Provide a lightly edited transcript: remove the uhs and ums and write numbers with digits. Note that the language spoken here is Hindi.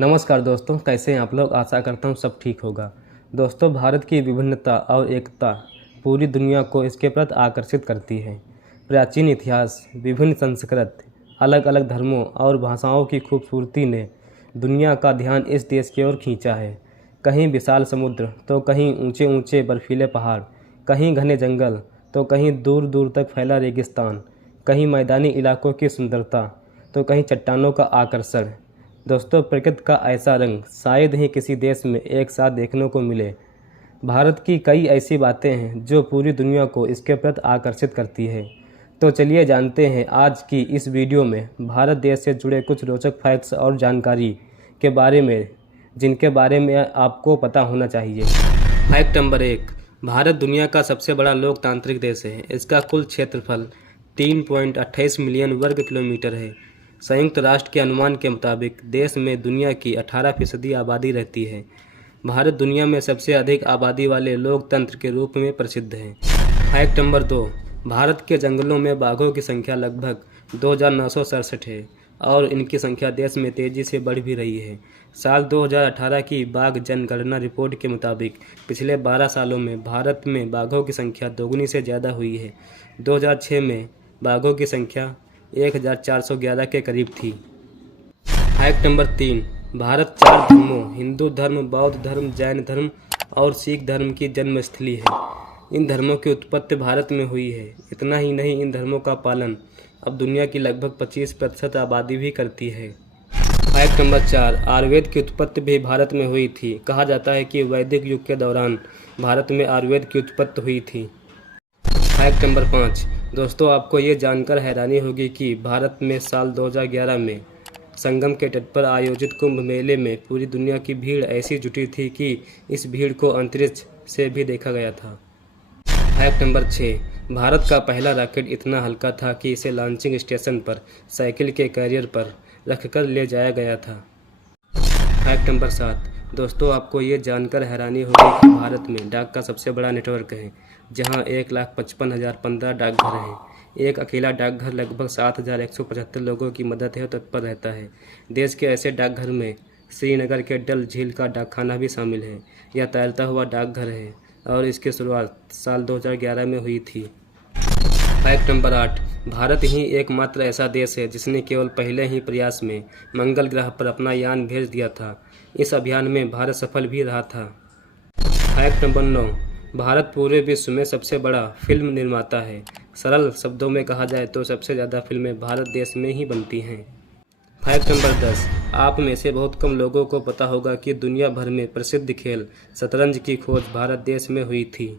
नमस्कार दोस्तों, कैसे हैं आप लोग। आशा करता हूँ सब ठीक होगा। दोस्तों, भारत की विभिन्नता और एकता पूरी दुनिया को इसके प्रति आकर्षित करती है। प्राचीन इतिहास, विभिन्न संस्कृति, अलग अलग धर्मों और भाषाओं की खूबसूरती ने दुनिया का ध्यान इस देश की ओर खींचा है। कहीं विशाल समुद्र तो कहीं ऊंचे ऊंचे बर्फीले पहाड़, कहीं घने जंगल तो कहीं दूर दूर तक फैला रेगिस्तान, कहीं मैदानी इलाकों की सुंदरता तो कहीं चट्टानों का आकर्षण। दोस्तों, प्रकृति का ऐसा रंग शायद ही किसी देश में एक साथ देखने को मिले। भारत की कई ऐसी बातें हैं जो पूरी दुनिया को इसके प्रति आकर्षित करती है। तो चलिए जानते हैं आज की इस वीडियो में भारत देश से जुड़े कुछ रोचक फैक्ट्स और जानकारी के बारे में, जिनके बारे में आपको पता होना चाहिए। फैक्ट नंबर 1, भारत दुनिया का सबसे बड़ा लोकतांत्रिक देश है। इसका कुल क्षेत्रफल 3.28 मिलियन वर्ग किलोमीटर है। संयुक्त राष्ट्र के अनुमान के मुताबिक देश में दुनिया की 18% आबादी रहती है। भारत दुनिया में सबसे अधिक आबादी वाले लोकतंत्र के रूप में प्रसिद्ध है। फैक्ट नंबर 2, भारत के जंगलों में बाघों की संख्या लगभग 2967 है और इनकी संख्या देश में तेज़ी से बढ़ भी रही है। साल 2018 की बाघ जनगणना रिपोर्ट के मुताबिक पिछले 12 सालों में भारत में बाघों की संख्या दोगुनी से ज़्यादा हुई है। 2006 में बाघों की संख्या 1411 के करीब थी। फैक्ट नंबर 3, भारत 4 धर्मों हिंदू धर्म, बौद्ध धर्म, जैन धर्म और सिख धर्म की जन्मस्थली है। इन धर्मों की उत्पत्ति भारत में हुई है। इतना ही नहीं, इन धर्मों का पालन अब दुनिया की लगभग 25% आबादी भी करती है। फैक्ट नंबर 4, आयुर्वेद की उत्पत्ति भी भारत में हुई थी। कहा जाता है कि वैदिक युग के दौरान भारत में आयुर्वेद की उत्पत्ति हुई थी। फैक्ट नंबर 5, दोस्तों आपको ये जानकर हैरानी होगी कि भारत में साल 2011 में संगम के तट पर आयोजित कुंभ मेले में पूरी दुनिया की भीड़ ऐसी जुटी थी कि इस भीड़ को अंतरिक्ष से भी देखा गया था। फैक्ट नंबर 6, भारत का पहला रॉकेट इतना हल्का था कि इसे लॉन्चिंग स्टेशन पर साइकिल के कैरियर पर रखकर ले जाया गया था। फैक्ट नंबर 7, दोस्तों आपको ये जानकर हैरानी होगी कि भारत में डाक का सबसे बड़ा नेटवर्क है, जहां 1,55,015 डाकघर हैं। एक अकेला डाकघर लगभग 7,175 लोगों की मदद है और तत्पर रहता है। देश के ऐसे डाकघर में श्रीनगर के डल झील का डाकखाना भी शामिल है। यह तैरता हुआ डाकघर है और इसकी शुरुआत साल 2011 में हुई थी। फैक्ट नंबर 8, भारत ही एकमात्र ऐसा देश है जिसने केवल पहले ही प्रयास में मंगल ग्रह पर अपना यान भेज दिया था। इस अभियान में भारत सफल भी रहा था। फैक्ट नंबर 9, भारत पूरे विश्व में सबसे बड़ा फिल्म निर्माता है। सरल शब्दों में कहा जाए तो सबसे ज़्यादा फिल्में भारत देश में ही बनती हैं। फैक्ट नंबर 10, आप में से बहुत कम लोगों को पता होगा कि दुनिया भर में प्रसिद्ध खेल शतरंज की खोज भारत देश में हुई थी।